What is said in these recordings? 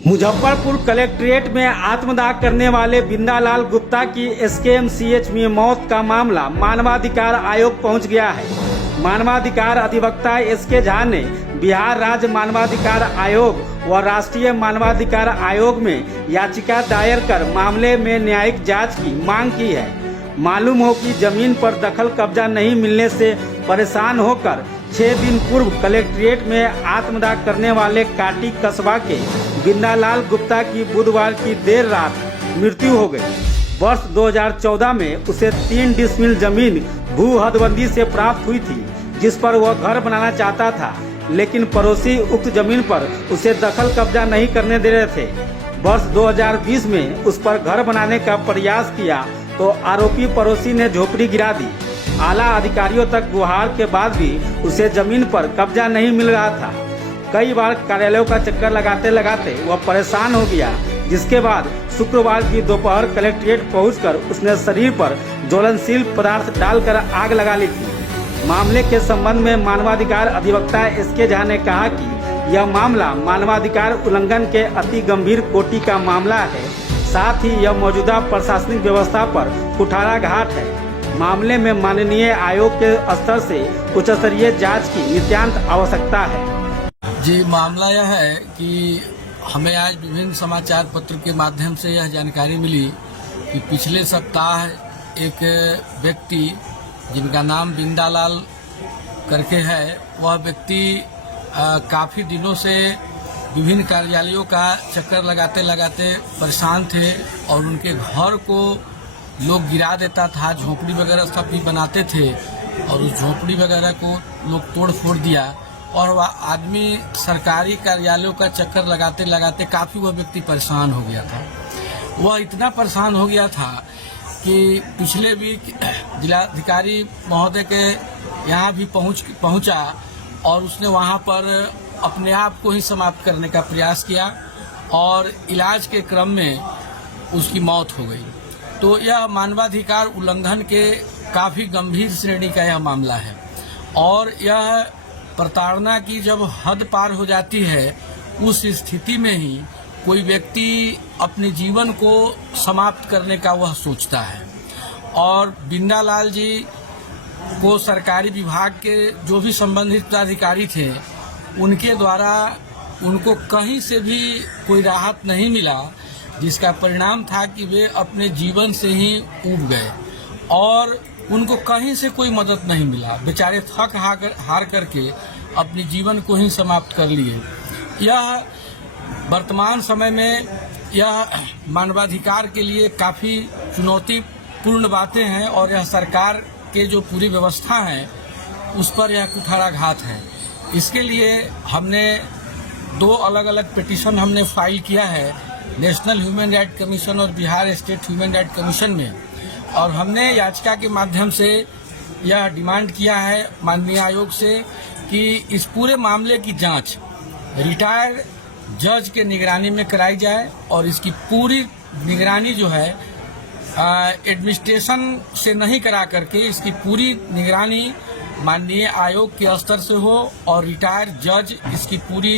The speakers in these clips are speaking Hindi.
मुजफ्फरपुर कलेक्ट्रेट में आत्मदाह करने वाले बिंदालाल गुप्ता की एसकेएमसीएच में मौत का मामला मानवाधिकार आयोग पहुंच गया है। मानवाधिकार अधिवक्ता एसके झा ने बिहार राज्य मानवाधिकार आयोग व राष्ट्रीय मानवाधिकार आयोग में याचिका दायर कर मामले में न्यायिक जांच की मांग की है। मालूम हो कि जमीन पर दखल कब्जा नहीं मिलने से परेशान होकर 6 दिन पूर्व कलेक्ट्रेट में आत्मदाह करने वाले काटी कस्बा के बिंदालाल गुप्ता की बुधवार की देर रात मृत्यु हो गई। वर्ष 2014 में उसे 3 डिसमिल जमीन भू हदबंदी से प्राप्त हुई थी, जिस पर वह घर बनाना चाहता था, लेकिन पड़ोसी उक्त जमीन पर उसे दखल कब्जा नहीं करने दे रहे थे। वर्ष 2020 में उस पर घर बनाने का प्रयास किया तो आरोपी पड़ोसी ने झोपड़ी गिरा दी। आला अधिकारियों तक गुहार के बाद भी उसे जमीन पर कब्जा नहीं मिल रहा था। कई बार कार्यालयों का चक्कर लगाते लगाते वह परेशान हो गया, जिसके बाद शुक्रवार की दोपहर कलेक्ट्रेट पहुंचकर उसने शरीर पर ज्वलनशील पदार्थ डालकर आग लगा ली थी। मामले के संबंध में मानवाधिकार अधिवक्ता एसके झा ने कहा कि यह मामला मानवाधिकार उल्लंघन के अति गंभीर कोटि का मामला है, साथ ही यह मौजूदा प्रशासनिक व्यवस्था पर कुठाराघात है। मामले में माननीय आयोग के स्तर से उच्च स्तरीय जांच की नितांत आवश्यकता है। जी, मामला यह है कि हमें आज विभिन्न समाचार पत्र के माध्यम से यह जानकारी मिली कि पिछले सप्ताह एक व्यक्ति जिनका नाम बिंदालाल करके है, वह व्यक्ति काफी दिनों से विभिन्न कार्यालयों का चक्कर लगाते लगाते परेशान थे और उनके घर को लोग गिरा देता था। झोपड़ी वगैरह सब भी बनाते थे और उस झोपड़ी वगैरह को लोग तोड़ फोड़ दिया और वह आदमी सरकारी कार्यालयों का चक्कर लगाते लगाते काफी वह व्यक्ति परेशान हो गया था। वह इतना परेशान हो गया था कि पिछले वीक जिलाधिकारी महोदय के यहाँ भी पहुंचा और उसने वहां पर अपने आप को ही समाप्त करने का प्रयास किया और इलाज के क्रम में उसकी मौत हो गई। तो यह मानवाधिकार उल्लंघन के काफी गंभीर श्रेणी का यह मामला है और यह प्रताड़ना की जब हद पार हो जाती है, उस स्थिति में ही कोई व्यक्ति अपने जीवन को समाप्त करने का वह सोचता है। और बिंदालाल जी को सरकारी विभाग के जो भी संबंधित पदाधिकारी थे, उनके द्वारा उनको कहीं से भी कोई राहत नहीं मिला, जिसका परिणाम था कि वे अपने जीवन से ही ऊब गए और उनको कहीं से कोई मदद नहीं मिला। बेचारे थक हार करके अपने जीवन को ही समाप्त कर लिए। यह वर्तमान समय में यह मानवाधिकार के लिए काफी चुनौतीपूर्ण बातें हैं और यह सरकार के जो पूरी व्यवस्था है उस पर यह कुठाराघात है। इसके लिए हमने 2 अलग अलग पिटीशन हमने फाइल किया है, नेशनल ह्यूमन राइट कमीशन और Bihar state human right commission में, और हमने याचिका के माध्यम से यह डिमांड किया है माननीय आयोग से कि इस पूरे मामले की जांच रिटायर्ड जज के निगरानी में कराई जाए और इसकी पूरी निगरानी जो है एडमिनिस्ट्रेशन से नहीं करा करके इसकी पूरी निगरानी माननीय आयोग के स्तर से हो और रिटायर्ड जज इसकी पूरी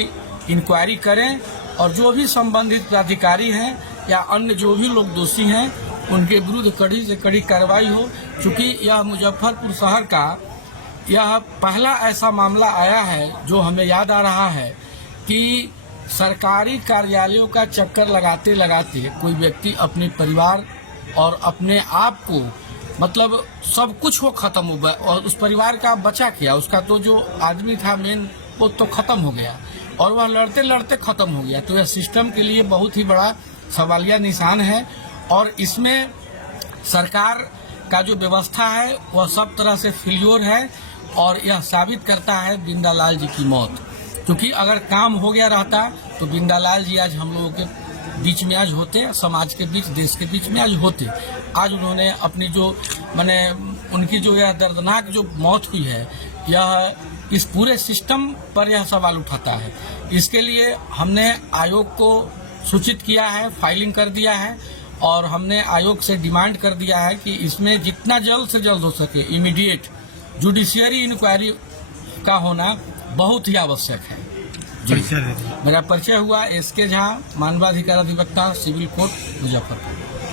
इंक्वायरी करें और जो भी संबंधित प्राधिकारी हैं या अन्य जो भी लोग दोषी हैं उनके विरुद्ध कड़ी से कड़ी कार्रवाई हो। चूंकि यह मुजफ्फरपुर शहर का यह पहला ऐसा मामला आया है जो हमें याद आ रहा है कि सरकारी कार्यालयों का चक्कर लगाते लगाते कोई व्यक्ति अपने परिवार और अपने आप को मतलब सब कुछ वो खत्म हो गया और उस परिवार का बचा क्या, उसका तो जो आदमी था मेन वो तो खत्म हो गया और वह लड़ते लड़ते खत्म हो गया। तो यह सिस्टम के लिए बहुत ही बड़ा सवालिया निशान है और इसमें सरकार का जो व्यवस्था है वह सब तरह से फेल्योर है और यह साबित करता है बिंदालाल जी की मौत। क्योंकि अगर काम हो गया रहता तो बिंदालाल जी आज हम लोगों के बीच में आज होते, समाज के बीच, देश के बीच में आज होते। आज उन्होंने अपनी जो उनकी जो यह दर्दनाक जो मौत हुई है, यह इस पूरे सिस्टम पर यह सवाल उठाता है। इसके लिए हमने आयोग को सूचित किया है, फाइलिंग कर दिया है और हमने आयोग से डिमांड कर दिया है कि इसमें जितना जल्द से जल्द हो सके इमीडिएट जुडिशियरी इंक्वायरी का होना बहुत ही आवश्यक है। जी। मेरा परिचय हुआ एसके झा, मानवाधिकार अधिवक्ता, सिविल कोर्ट, मुजफ्फरपुर।